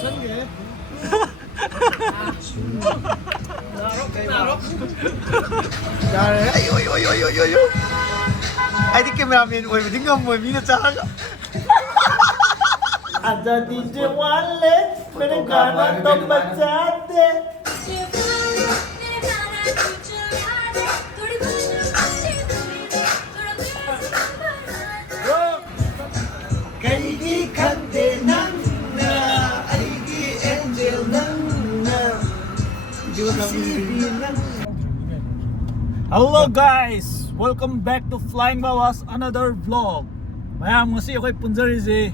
천개. Trời ơi, ai thích cameraman ôi mà đứng ngâm mùi miếng cha Ada DJ Wallet menegakkan tempat jate. Kaigi kante nang na, aigi angel nang na. Hello guys! Welcome back to Flying Bawas another vlog. Mayam ngasi ako'y punjari si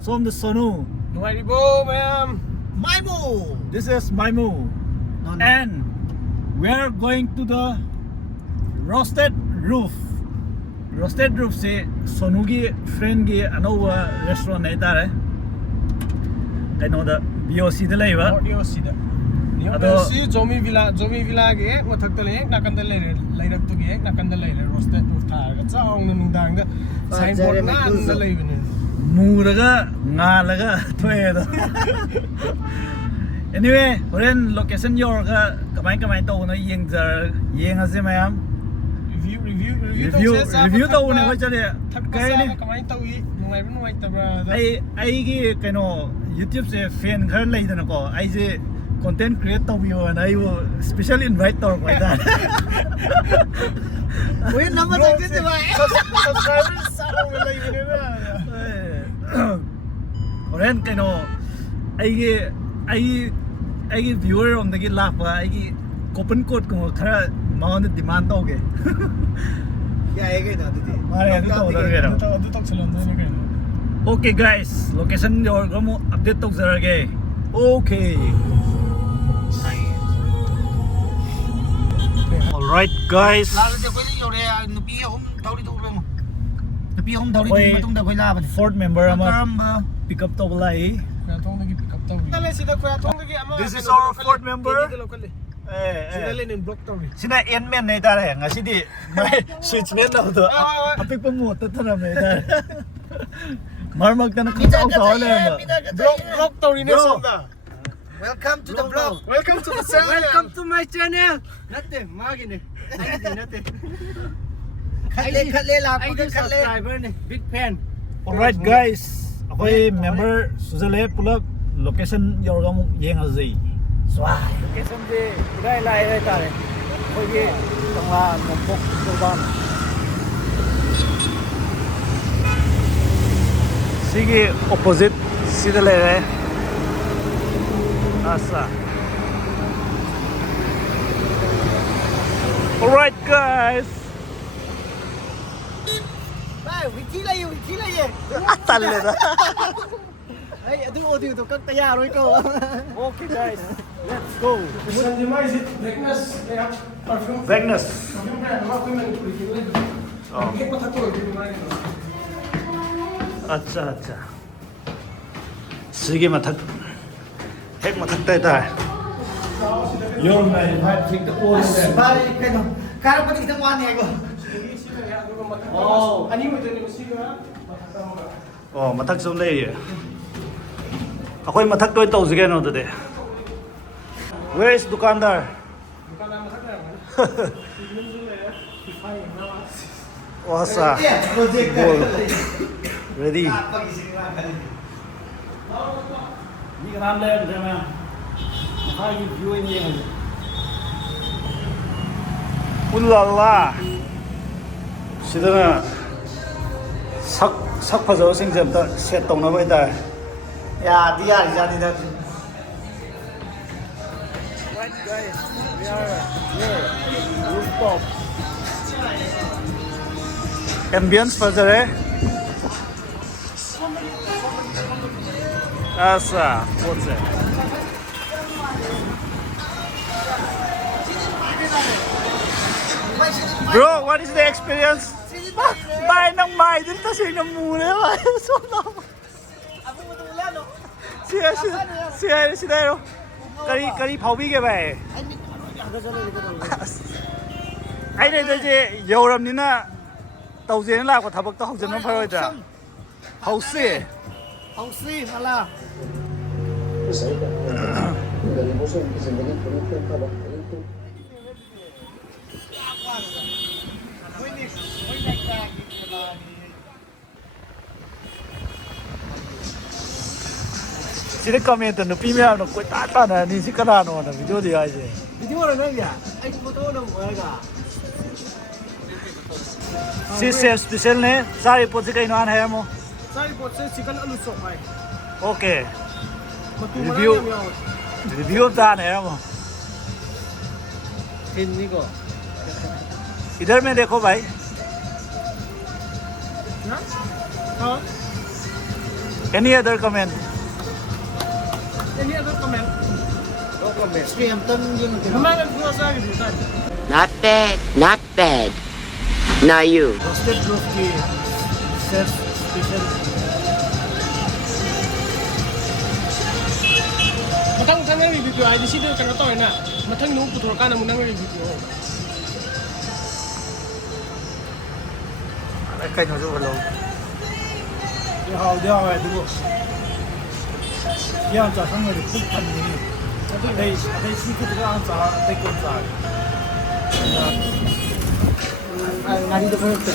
Som the Sonu. Nuwaribo, ma'am. Maimo. This is Maimu. And we are going to the Roasted Roof. Roasted Roof si Sonu gi friend gi anova restaurant na itare. Kaino da BOC da laiba. Audio sida. Ado si Zomi Villa ge mathakta le nakanda le lairak tu ge nakanda le roasted roof tha ga chaung nungdang da signboard na an lei bane. Muraga ngalaga thoedo. Anyway, horen location yorga kamai to no yeng ase mayam. Review to ne hoi chale. Kai ne kamai tau I nungai tabra. ai gi kaino YouTube se fan khar lai dana ko ai je content create to you and I will special invite to ko da. Oi number sakte te bhai. Subscribers saro me lai bane na. Horen kaino ai viewer on the gi laugh ai gi coupon code ko khara maon demand to ge. Ya ege da didi. Mare adu to da ge. adu tak chalan do ne kaino. Okay guys, location your go update to zarage. Okay. Alright guys. La de koi yo re nupi hom thauri tu reng. Nupi hom thauri tu matung da koi la ba. Fourth member ama Karamba. pick up to lai. Kaya tong nagi pick up tau. Tale sida kaya tong nagi ama. This is our fourth member. Sida le nin block tau ni. Sina endman na itare ngasi di may switchman na to. Apik pa mo to na may itare. Marmag ta na kitaw to le mo. Block tau ni ne sonda. Welcome to the vlog. Welcome to the channel. Welcome to my channel. Natte magine. Natte. Khatle la ko subscriber ne. Big fan. Alright guys. Ako'y member suzale pulak location yorga mo yeng azay. Swai. Location di iday lai tare. Ako'y tangla nombok turban. Sige opposite sida lai asa. Alright guys. Bye, wiki la ye. Atal le da. Ay, adu audio to kak tayar roi ko. Okay guys, let's go. Vagnus, perfume. Vagnus. Perfume brand, ma koy man puri kin le. Oh. Ye patha to di mari. अच्छा अच्छा sige mathak hek mathak tai tai yon mai bhai thik to all Bye, kano. Kara pati kitang wan ne ko. Oh, ani mo to ni siga. oh mathak som le akoi mathak toi tau sige no de where is dukandar wasa Project. ready Pag ising na kali. ni kan le de ma hai view ni ang ulala sidana sak phajo sing jam ta set tong na bai ta Ya, dia di da. right guys we are here rooftop ambience pazare asa what's it bro what is the experience bay nang mai din ta sing na mu le ba so no Aku betul lah no. si dai ro kari phau bi ge bai ai dai dai je yoram ni na tau je na la ko thabak to haujan ma pharoi ta hause Hausi malah. สิได้คอมเมนต์แต่หนูพี่แม่หนูกวยตาน่ะนี่สิกระดานโน่นวิดีโอดีไอ้สิ Video na ya. Ay photo na mo ga. Si chef special ne sari pot se kai nan hai mo Sari pot se chicken alu chop hai. okay Matu Review. review ta hai mo Tin ni ko. इधर में देखो भाई Na? Ha? any other comment Any other comment? No comment. Stream tâm nhưng mà Kamalan ko sa akin dito. Not bad, not bad. Now you. roasted roof की chef special Matang nang review ay di sino kan to na. Matang nu putor ka na mo nang review. cái cái nó rất là lâu đi hào đi hào này đúng không giờ cho sang người được thích thành gì đây xin cái ăn trả đây còn trả Nari to first.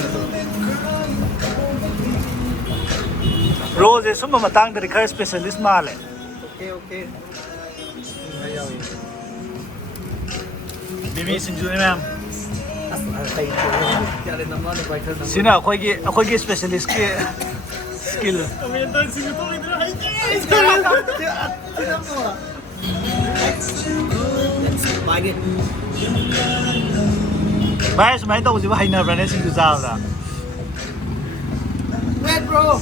Rose suma matang dari kaya specialist male Okay. bibi sinju ni ma'am Tay ko. Yari naman ni Vital naman. sina ako gi specialist ki skill Comment ang sige to ito ay. Tinan mo. Bagay. bai sumai tau ji bai na brand sinju za la Wait bro.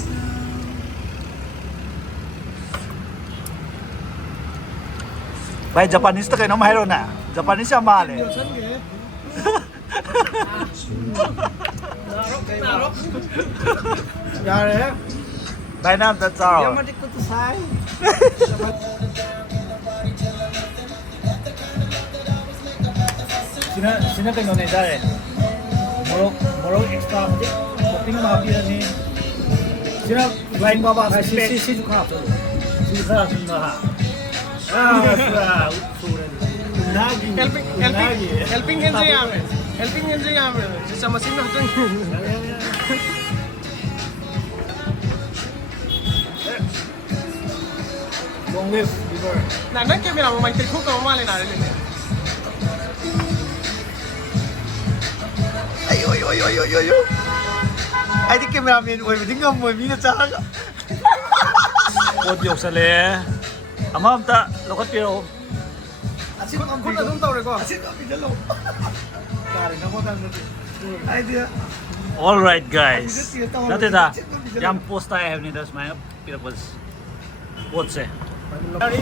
bai Japanese ta kai no mai ro na Japanese ya male San ge. Narok. Yari. bai nam ta chao Yaman ko to sai. sina kai no ne da re morok extra topping ma pi ni sina line baba Si juga. Sisa sina ha Nagi. Helping hand siya amin. Helping hand siya amin. Sa masin na ito. long live river Na camera mo may triko ka mamali na rin. ayo ai di cameraman oi bi ngam moi mi na cha ga audio sa le amam ta lokat piro Kun na dun tawre ko. Idea. all right guys nate da yam post I have ni das mai pira was what say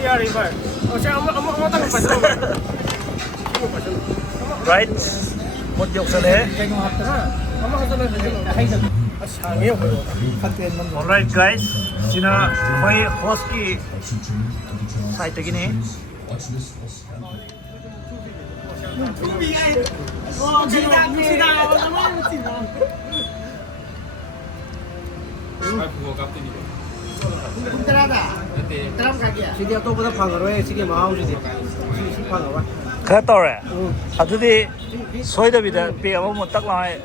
Yari ba. O siya amo tanong pa siya. right audio sa le Amo ka tanong siya. Ay sa. Asangyo ko. all right guys sina koi host ki site ta gini Sige to pa phang rồi, sige mau sige. Sige phang rồi. kha tore adudi soida bi da pe amo mo tak lai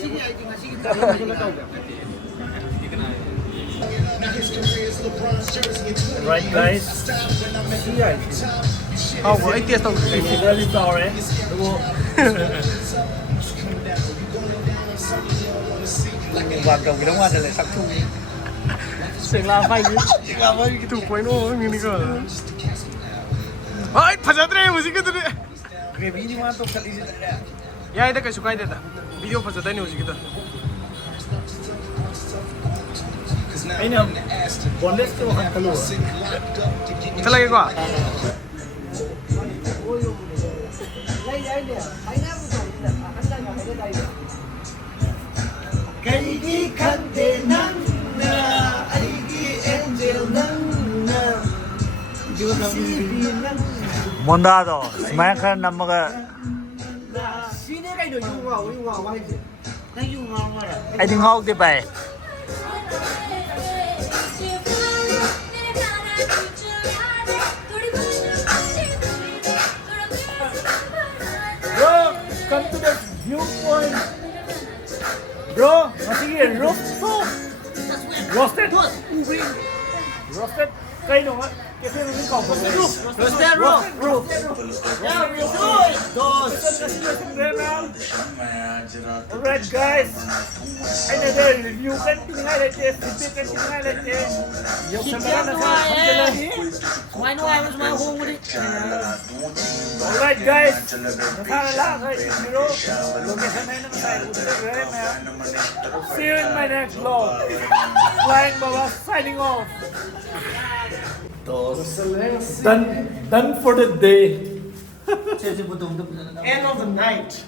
Sige ay nga sige to. right guys Sige ay. How ko ay test tawre. very sorry hoàn cầu cái đống hoa lại sắc chung Sing la phai ni. La phai ki tu point no ni ko. Ay phajadre music ke tu. Gravy ni man to kali se. Ya ida ka sukai deta. Video phajada ni music ta. aina boneless to han kalu Ita lagi ko. Kaigi kante nang na aigi angel nang na. monda do smaya khan namaga Sini kai do yung wa wa hai. Kai yung wa ra. I think how de bai roof too. Roasted. Roasted. Cây đúng không? Cái phim mình cọc roasted roof. Roasted roof. Roof. Yeah, we'll do it. Alright guys. Anh này đây review kan tinggal aja, feedback kan tinggal aja. Yung sa mga nasa Ngoài ngoài mà ngoài hôn đi. Alright guys. Nakakala kayo biro. Location na naman tayo. See you in my next vlog. Flying Baba signing off. Done for the day. End of the night.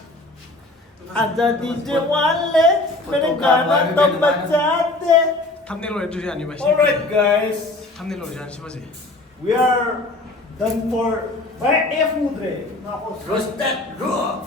Ada DJ Wallet, menegana tombachate. 탐내로 해주지 아니 마시. Alright guys, 탐내로 해주지 않지 마시. we are done for. F Mudre. Roasted roof.